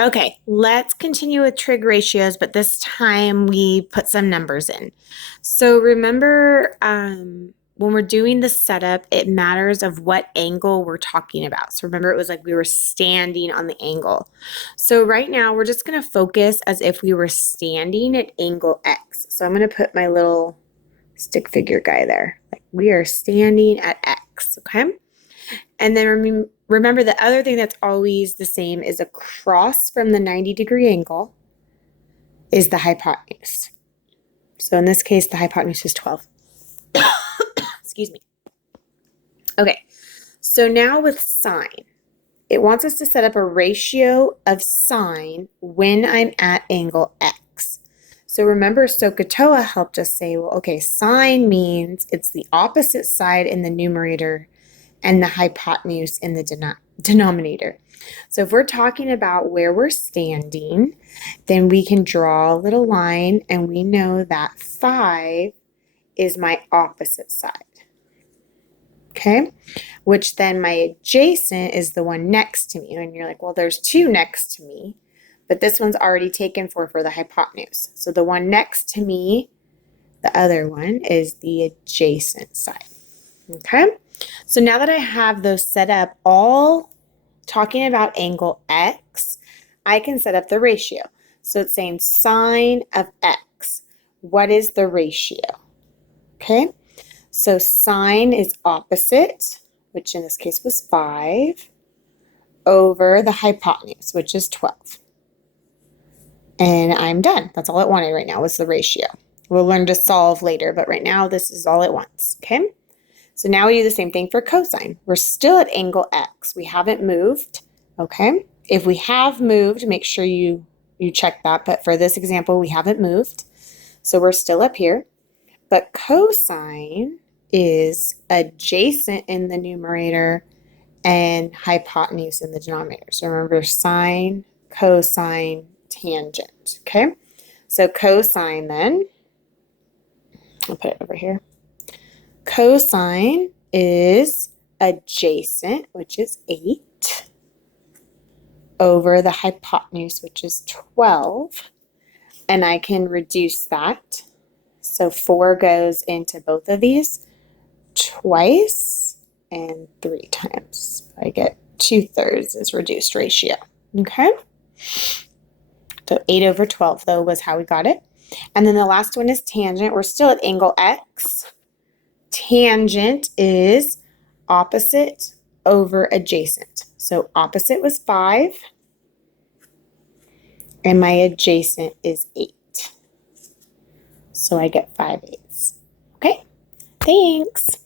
Okay, let's continue with trig ratios, but this time we put some numbers in. So remember, when we're doing the setup, it matters of what angle we're talking about. So remember, it was like we were standing on the angle. So right now, we're just going to focus as if we were standing at angle X. So I'm going to put my little stick figure guy there. Like we are standing at X, okay? And then remember the other thing that's always the same is across from the 90-degree angle is the hypotenuse. So in this case, the hypotenuse is 12. Excuse me. Okay, so now with sine, it wants us to set up a ratio of sine when I'm at angle X. So remember, SOHCAHTOA helped us say, well, okay, sine means it's the opposite side in the numerator and the hypotenuse in the denominator. So if we're talking about where we're standing, then we can draw a little line and we know that 5 is my opposite side. Okay, which then my adjacent is the one next to me. And you're like, well, there's two next to me, but this one's already taken for the hypotenuse. So the one next to me, the other one, is the adjacent side. Okay, so now that I have those set up, all talking about angle X, I can set up the ratio. So it's saying sine of X. What is the ratio? Okay, so sine is opposite, which in this case was 5, over the hypotenuse, which is 12. And I'm done. That's all it wanted right now was the ratio. We'll learn to solve later, but right now this is all it wants, okay? So now we do the same thing for cosine. We're still at angle X. We haven't moved, okay? If we have moved, make sure you check that, but for this example, we haven't moved. So we're still up here, but cosine is adjacent in the numerator and hypotenuse in the denominator. So remember, sine, cosine, tangent, okay? So cosine then, I'll put it over here. Cosine is adjacent, which is 8, over the hypotenuse, which is 12. And I can reduce that. So 4 goes into both of these twice and 3 times. I get 2/3 is reduced ratio. Okay? So 8 over 12, though, was how we got it. And then the last one is tangent. We're still at angle X. Tangent is opposite over adjacent. So opposite was 5, and my adjacent is 8. So I get 5/8. Okay, thanks.